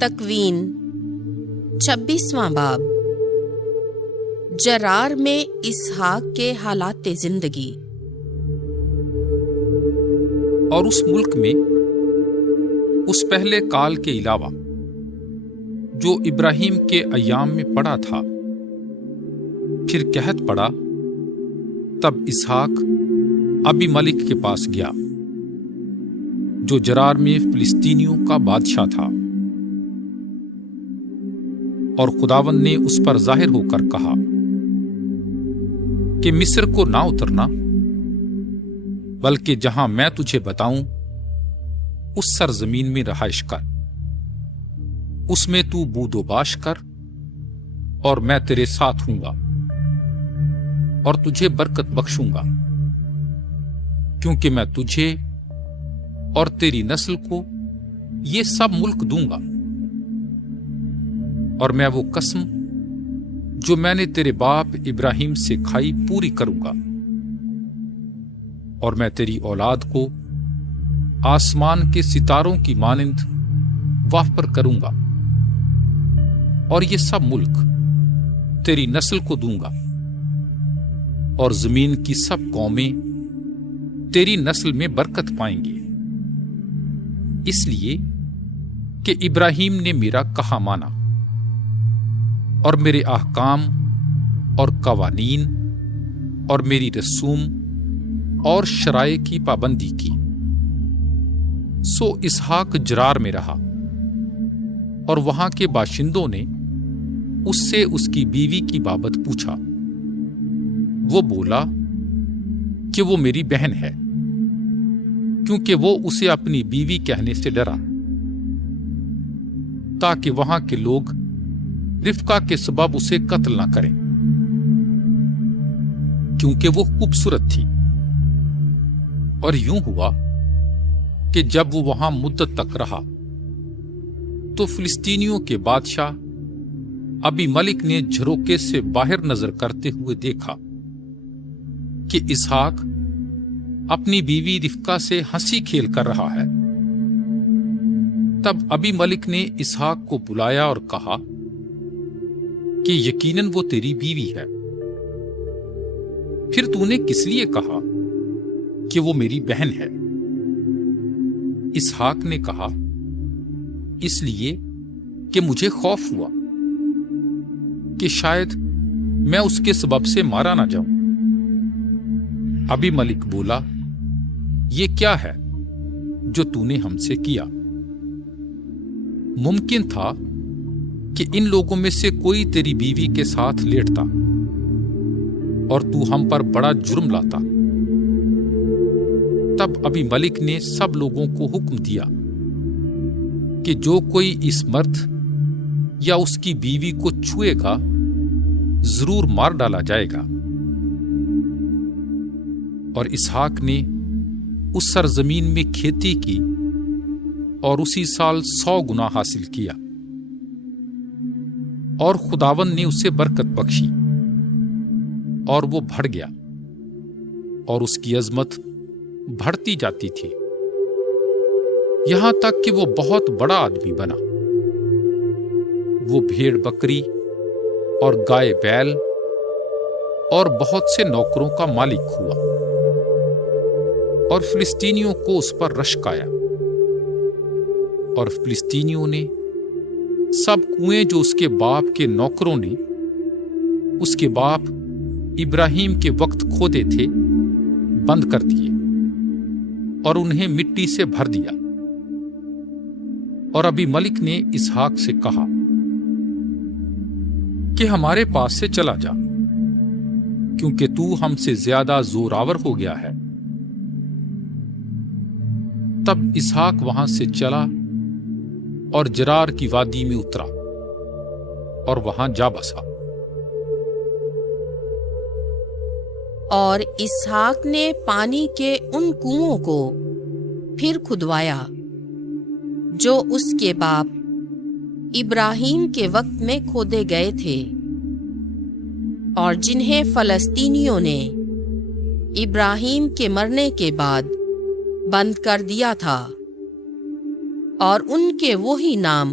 تکوین 26واں باب۔ جرار میں اسحاق کے حالات زندگی۔ اور اس ملک میں اس پہلے کال کے علاوہ جو ابراہیم کے ایام میں پڑا تھا، پھر قحط پڑا، تب اسحاق ابی ملک کے پاس گیا جو جرار میں فلسطینیوں کا بادشاہ تھا، اور خداوند نے اس پر ظاہر ہو کر کہا کہ مصر کو نہ اترنا، بلکہ جہاں میں تجھے بتاؤں اس سرزمین میں رہائش کر، اس میں تو بود و باش کر، اور میں تیرے ساتھ ہوں گا اور تجھے برکت بخشوں گا، کیونکہ میں تجھے اور تیری نسل کو یہ سب ملک دوں گا، اور میں وہ قسم جو میں نے تیرے باپ ابراہیم سے کھائی پوری کروں گا، اور میں تیری اولاد کو آسمان کے ستاروں کی مانند وافر کروں گا، اور یہ سب ملک تیری نسل کو دوں گا، اور زمین کی سب قومیں تیری نسل میں برکت پائیں گے، اس لیے کہ ابراہیم نے میرا کہا مانا اور میرے احکام اور قوانین اور میری رسوم اور شرائع کی پابندی کی۔ سو اسحاق جرار میں رہا، اور وہاں کے باشندوں نے اس سے اس کی بیوی کی بابت پوچھا۔ وہ بولا کہ وہ میری بہن ہے، کیونکہ وہ اسے اپنی بیوی کہنے سے ڈرا، تاکہ وہاں کے لوگ رفقہ کے سبب اسے قتل نہ کریں، کیونکہ وہ خوبصورت تھی۔ اور یوں ہوا کہ جب وہ وہاں مدت تک رہا تو فلسطینیوں کے بادشاہ ابی ملک نے جھروکے سے باہر نظر کرتے ہوئے دیکھا کہ اسحاق اپنی بیوی رفقہ سے ہنسی کھیل کر رہا ہے۔ تب ابی ملک نے اسحاق کو بلایا اور کہا کہ یقیناً وہ تیری بیوی ہے، پھر تو نے کس لیے کہا کہ وہ میری بہن ہے؟ اسحاق نے کہا، اس لیے کہ مجھے خوف ہوا کہ شاید میں اس کے سبب سے مارا نہ جاؤں۔ ابی ملک بولا، یہ کیا ہے جو تو نے ہم سے کیا؟ ممکن تھا کہ ان لوگوں میں سے کوئی تیری بیوی کے ساتھ لیٹتا اور تو ہم پر بڑا جرم لاتا۔ تب ابی ملک نے سب لوگوں کو حکم دیا کہ جو کوئی اس مرد یا اس کی بیوی کو چھوئے گا ضرور مار ڈالا جائے گا۔ اور اسحاق نے اس سرزمین میں کھیتی کی اور اسی سال 100 گنا حاصل کیا، اور خداوند نے اسے برکت بخشی، اور وہ بڑھ گیا، اور اس کی عظمت بڑھتی جاتی تھی، یہاں تک کہ وہ بہت بڑا آدمی بنا۔ وہ بھیڑ بکری اور گائے بیل اور بہت سے نوکروں کا مالک ہوا، اور فلسطینیوں کو اس پر رشک آیا، اور فلسطینیوں نے سب کنویں جو اس کے باپ کے نوکروں نے اس کے باپ ابراہیم کے وقت کھودے تھے بند کر دیے، اور انہیں مٹی سے بھر دیا۔ اور ابی ملک نے اسحاق سے کہا کہ ہمارے پاس سے چلا جا، کیونکہ تو ہم سے زیادہ زوراور ہو گیا ہے۔ تب اسحاق وہاں سے چلا اور جرار کی وادی میں اترا اور وہاں جا بسا۔ اور اسحاق نے پانی کے ان کنووں کو پھر کھدوایا جو اس کے باپ ابراہیم کے وقت میں کھودے گئے تھے، اور جنہیں فلسطینیوں نے ابراہیم کے مرنے کے بعد بند کر دیا تھا، اور ان کے وہی نام